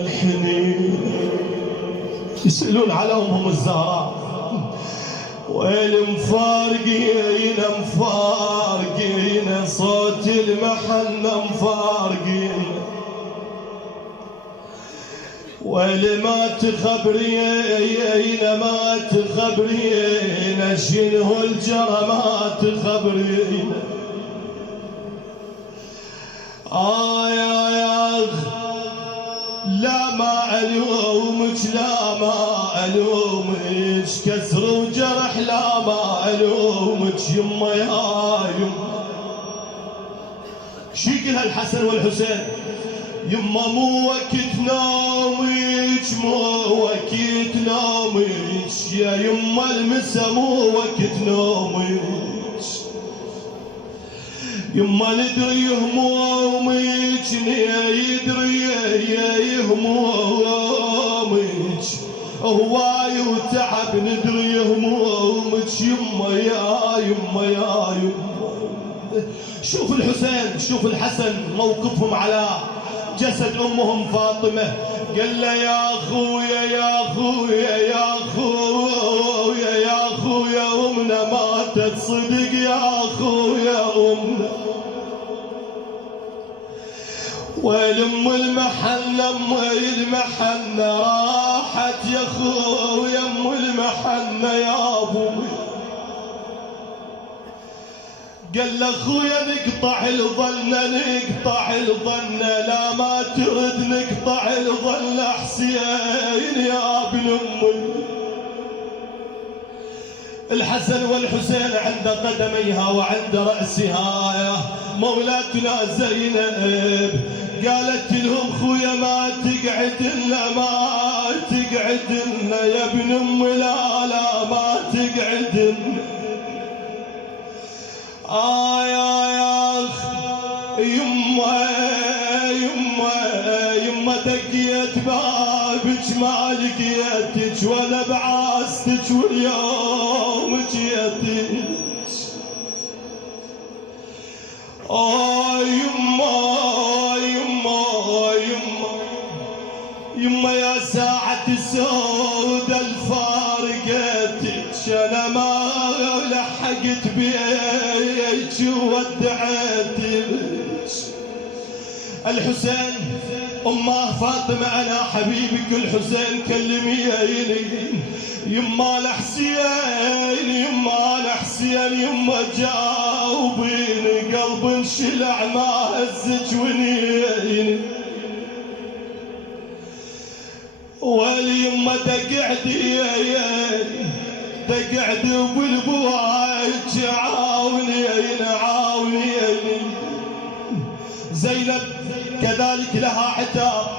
الحنين يسألون على أمهم الزهراء، وين مفارقين مفارقين صوت المحنة مفارقين، وين ما تخبرين ما تخبرين شنو الجرى ما تخبرين. يا لا ما ألومك لا ما ألومك كسر وجرح لا ما ألومك يما يا يما. شي يقولها الحسن والحسين؟ يما مو وقت نومك مو وقت نومك يا يما المسا مو وقت نومك. يما ندري همومك يدري همومك هواي وتعب ندري همومك يما يا يما يا يما. شوف الحسين شوف الحسن موقفهم على جسد امهم فاطمه، قال له يا اخويا يا اخويا يا اخويا يا اخويا امنا ماتت صدق يا اخويا امنا. والام المحنه ام المحنه راحت يا اخويا ام المحنه يا ابوي. قال له اخويا نقطع الظن نقطع الظن لا ما ترد نقطع الظن حسين يا ابن امي. الحسن والحسين عند قدميها وعند رأسها مولاتنا زينب قالت لهم خويا ما تقعدنا ما تقعدنا يا ابن ام لا لا ما تقعدنا. يا اخ يما يما يما دقيت بابك ما لقيتك ولا بعاستك واليوم جيتك. يما يما يما يما يا ساعة السود الفارقتك انا ما لحقت بيك ودعتك. الحسين امه فاطمه انا حبيبك الحسين كلميني يما الحسين يما الحسين يما جاوبيني قلب انشلع ما هزك ونيني. واليما تقعدي تقعدي بالبواج عاوني عاوني. زينب كذلك لها عتاب